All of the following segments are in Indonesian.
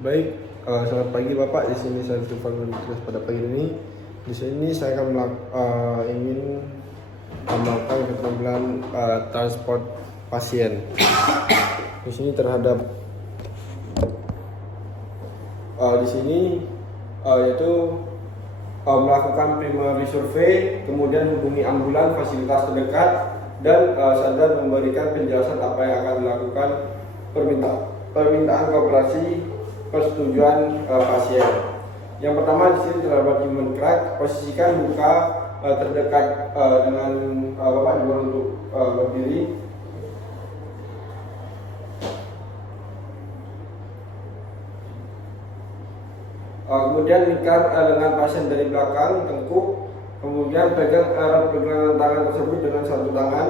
Baik, selamat pagi Bapak. Di sini saya Zulfan Tugas pada pagi ini. Di sini saya akan ingin melakukan keterampilan transport pasien. Di sini terhadap di sini yaitu melakukan primary survey, kemudian hubungi ambulan fasilitas terdekat, dan sadar memberikan penjelasan apa yang akan dilakukan permintaan kooperasi persetujuan pasien. Yang pertama di sini terdapat human crack. Posisikan muka terdekat dengan Bapak juga untuk berdiri. Kemudian lingkar dengan pasien dari belakang, tengkuk. Kemudian pegang erat pergelangan tangan tersebut dengan satu tangan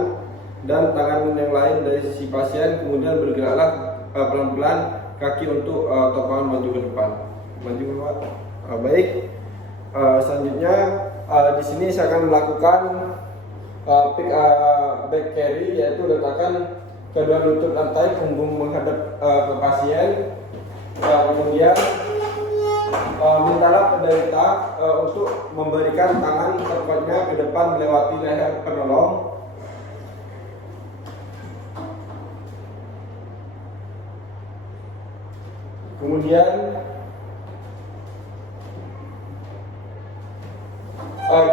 dan tangan yang lain dari sisi pasien. Kemudian bergeraklah pelan-pelan kaki untuk topangan maju ke depan. Maju Bapak. Baik. Selanjutnya di sini saya akan melakukan back carry, yaitu letakkan kedua lutut lantai, punggung menghadap ke pasien. Kemudian mintalah penderita untuk memberikan tangan terkuatnya ke depan melewati leher penolong. Kemudian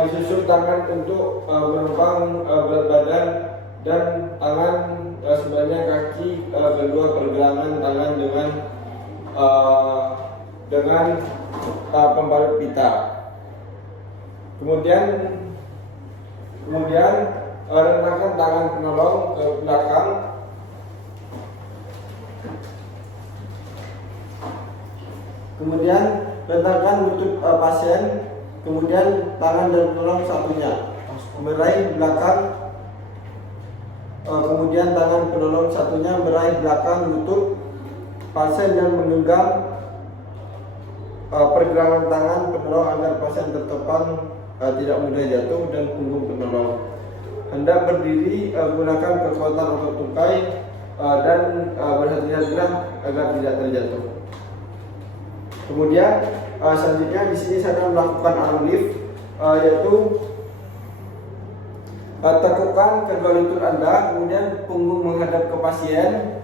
disusul tangan untuk menumpang berat badan, dan tangan sebenarnya kaki kedua pergelangan tangan dengan pembalut pita. Kemudian rentangkan tangan penolong ke belakang. Kemudian rentangkan lutut pasien. Kemudian tangan dan penolong satunya meraih belakang. Kemudian tangan penolong satunya meraih belakang lutut pasien dan menggenggam pergelangan tangan penolong agar pasien tertopang tidak mudah jatuh, dan punggung penolong hendak berdiri gunakan kekuatan otot tungkai dan berhati-hatilah agar tidak terjatuh. Kemudian selanjutnya di sini saya akan melakukan arm lift, yaitu tekukkan kedua lutut Anda, kemudian punggung menghadap ke pasien.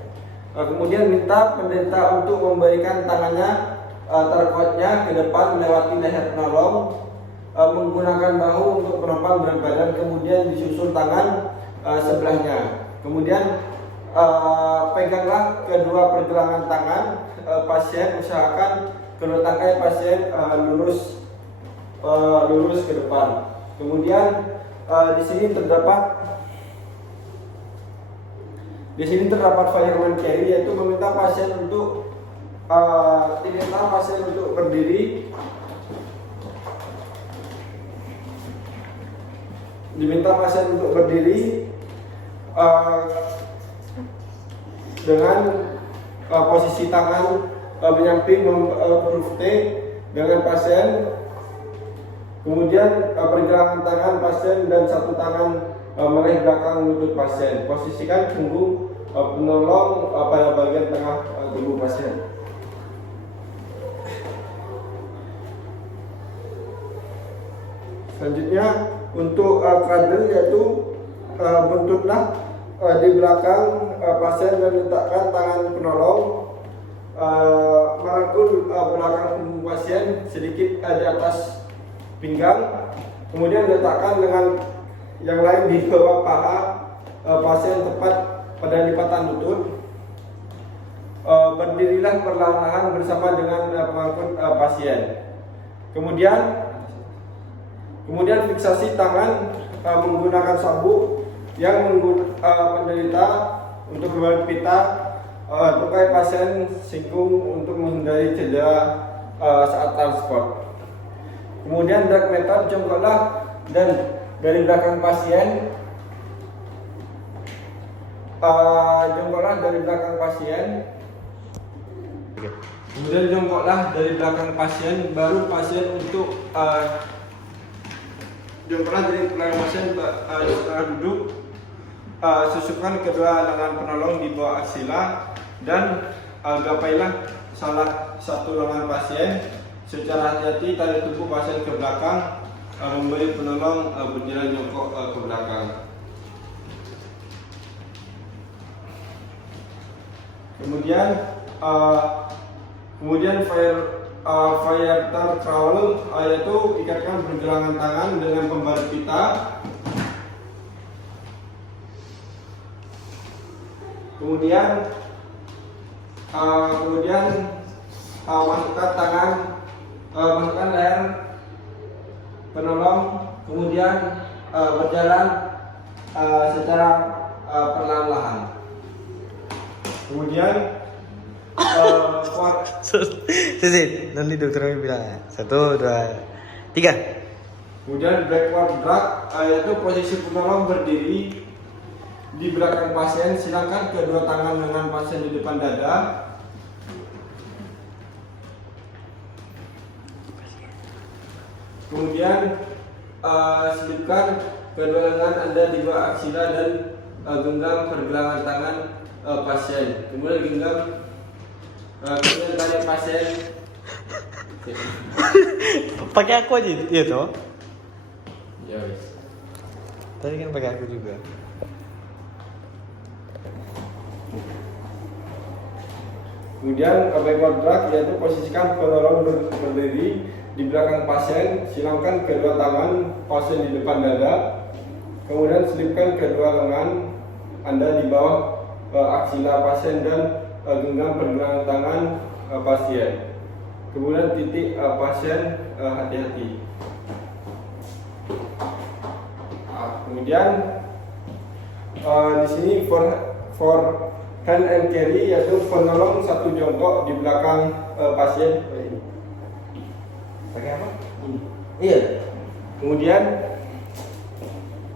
Kemudian minta penderita untuk memberikan tangannya terkuatnya ke depan melewati leher penolong, menggunakan bahu untuk menopang berat badan, kemudian disusul tangan sebelahnya. Kemudian peganglah kedua pergelangan tangan pasien, usahakan kedua tangkai pasien lurus ke depan. Kemudian di sini terdapat fireman carry, yaitu meminta pasien untuk berdiri. Diminta pasien untuk berdiri dengan posisi tangan menyamping huruf T dengan pasien. Kemudian pergelangan tangan pasien dan satu tangan meraih belakang lutut pasien. Posisikan punggung penolong pada bagian tengah tubuh pasien. Selanjutnya untuk cradle, yaitu buntutlah di belakang pasien dan letakkan tangan penolong merangkul belakang punggung pasien sedikit di atas pinggang. Kemudian letakkan dengan yang lain di bawah paha pasien tepat pada lipatan lutut. Berdirilah perlahan-lahan bersama dengan pengangkut pasien. Kemudian fiksasi tangan menggunakan sabuk yang penderita untuk membalut pita, tungkai pasien singgung untuk menghindari cedera saat transport. Kemudian drag method, jongkoklah dan dari belakang pasien, Kemudian jongkoklah dari belakang pasien, baru pasien untuk jongkoklah dari belakang pasien setengah duduk. Susupkan kedua lengan penolong di bawah aksila dan gapailah salah satu lengan pasien. Secara hati-hati tarik tubuh pasien ke belakang, memberi penolong berjalan jongkok ke belakang. Kemudian fighter crawl, yaitu ikatkan pergelangan tangan dengan pembalut pita. Kemudian masukkan leher penolong, kemudian berjalan secara perlahan-lahan. Kemudian Sisi, nanti dokternya bilang 1, 2, 3. Kemudian backward drag, yaitu posisi penolong berdiri di belakang pasien, silakan kedua tangan dengan pasien di depan dada. Kemudian selipkan kedua lengan Anda di bawah aksila dan genggam pergelangan tangan pasien. Kemudian tarik pasien. Pakai aku aja ya toh? Ya wis. Tadi kan pakai aku juga. Kemudian backward drag, yaitu posisikan penolong berdiri di belakang pasien, silangkan kedua tangan pasien di depan dada. Kemudian selipkan kedua lengan Anda di bawah aksila pasien dan genggam pergelangan tangan pasien. Kemudian titik pasien, hati-hati. Kemudian di sini for hand and carry, yaitu penolong satu jongkok di belakang pasien. Pakai apa? Ini. Iya. Kemudian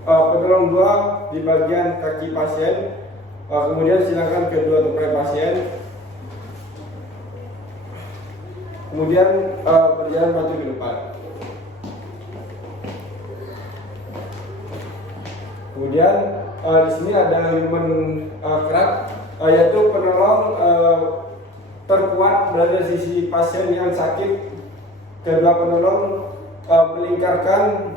penolong 2 di bagian kaki pasien. Kemudian silakan kedua tupai pasien. Kemudian berjalan maju ke depan. Kemudian di sini ada human crab, yaitu penolong terkuat berada di sisi pasien yang sakit. Kedua penolong melingkarkan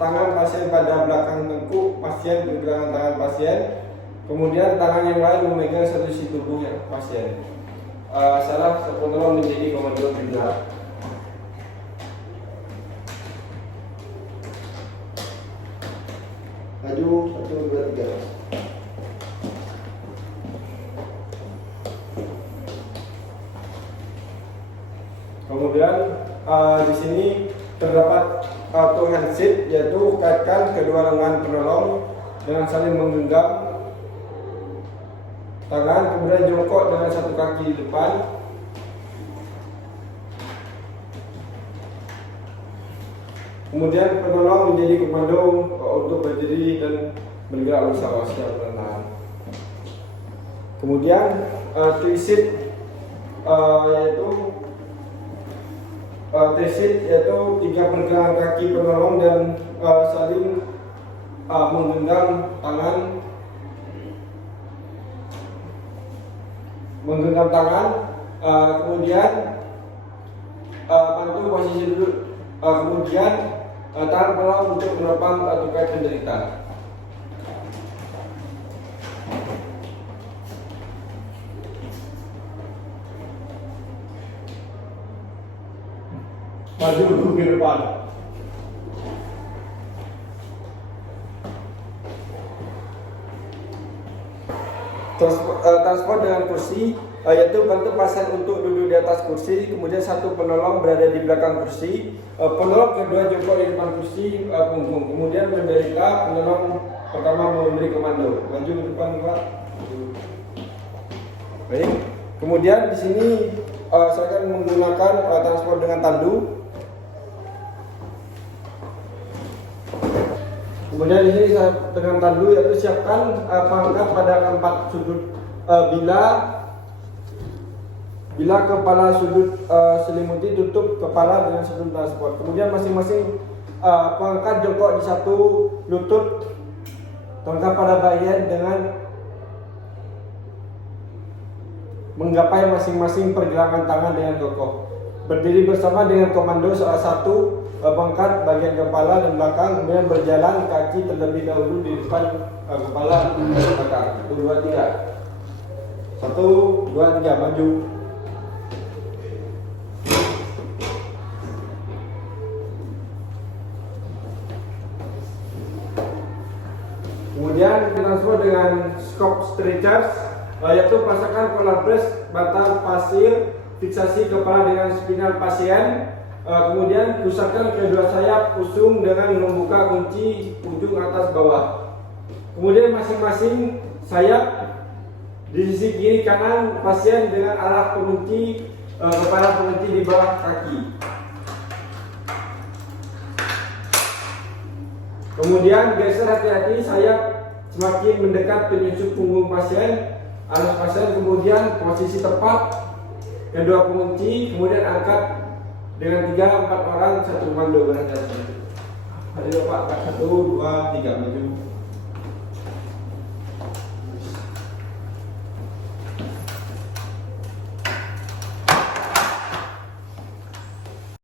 tangan pasien pada belakang tengkuk pasien, pergelangan tangan pasien. Kemudian tangan yang lain memegang satu sisi tubuh pasien. Salah satu penolong menjadi komando pimpinan. Maju 1, 2, 3. Kemudian di sini terdapat two hand sit, yaitu kaitkan kedua lengan penolong dengan saling menggenggam tangan, kemudian jongkok dengan satu kaki di depan. Kemudian penolong menjadi komando untuk berdiri dan bergerak bersama secara perlahan. Kemudian twist yaitu 3 pergelangan kaki penolong dan saling menggenggam tangan, kemudian bantu posisi duduk, kemudian tangan penolong untuk menopang tukai penderita. Maju ke depan. Transport dengan kursi, yaitu bantu pasien untuk duduk di atas kursi, kemudian satu penolong berada di belakang kursi, penolong kedua jongkok di depan kursi punggung, kemudian penderita penolong pertama memberi komando maju ke depan Pak. Baik, kemudian di sini saya akan menggunakan transport dengan tandu. Kemudian di sini dengan tandu, yaitu siapkan pangkat pada 4 sudut bila kepala sudut selimuti, tutup kepala dengan sebelum transport. Kemudian masing-masing pangkat jongkok di satu lutut, tongkat pada bagian dengan menggapai masing-masing pergelangan tangan dengan kokoh. Berdiri bersama dengan komando salah satu mengangkat bagian kepala dan belakang, kemudian berjalan kaki terlebih dahulu di depan kepala dan belakang. 1, 2, 3. 1, 2, 3, maju. Kemudian kita semua dengan scope stretchers, yaitu pasangkan polar brace batang pasir, fiksasi kepala dengan spinal pasien. Kemudian pusatkan kedua sayap usung dengan membuka kunci ujung atas bawah. Kemudian masing-masing sayap di sisi kiri kanan pasien dengan arah pengunci kepala pengunci di bawah kaki. Kemudian geser hati-hati sayap semakin mendekat penyusup punggung pasien, anus pasien, kemudian posisi tepat kedua pengunci, kemudian angkat dengan 3-4 orang satu komando berhati-hati. Ayo Pak, 1, 2, 3, maju.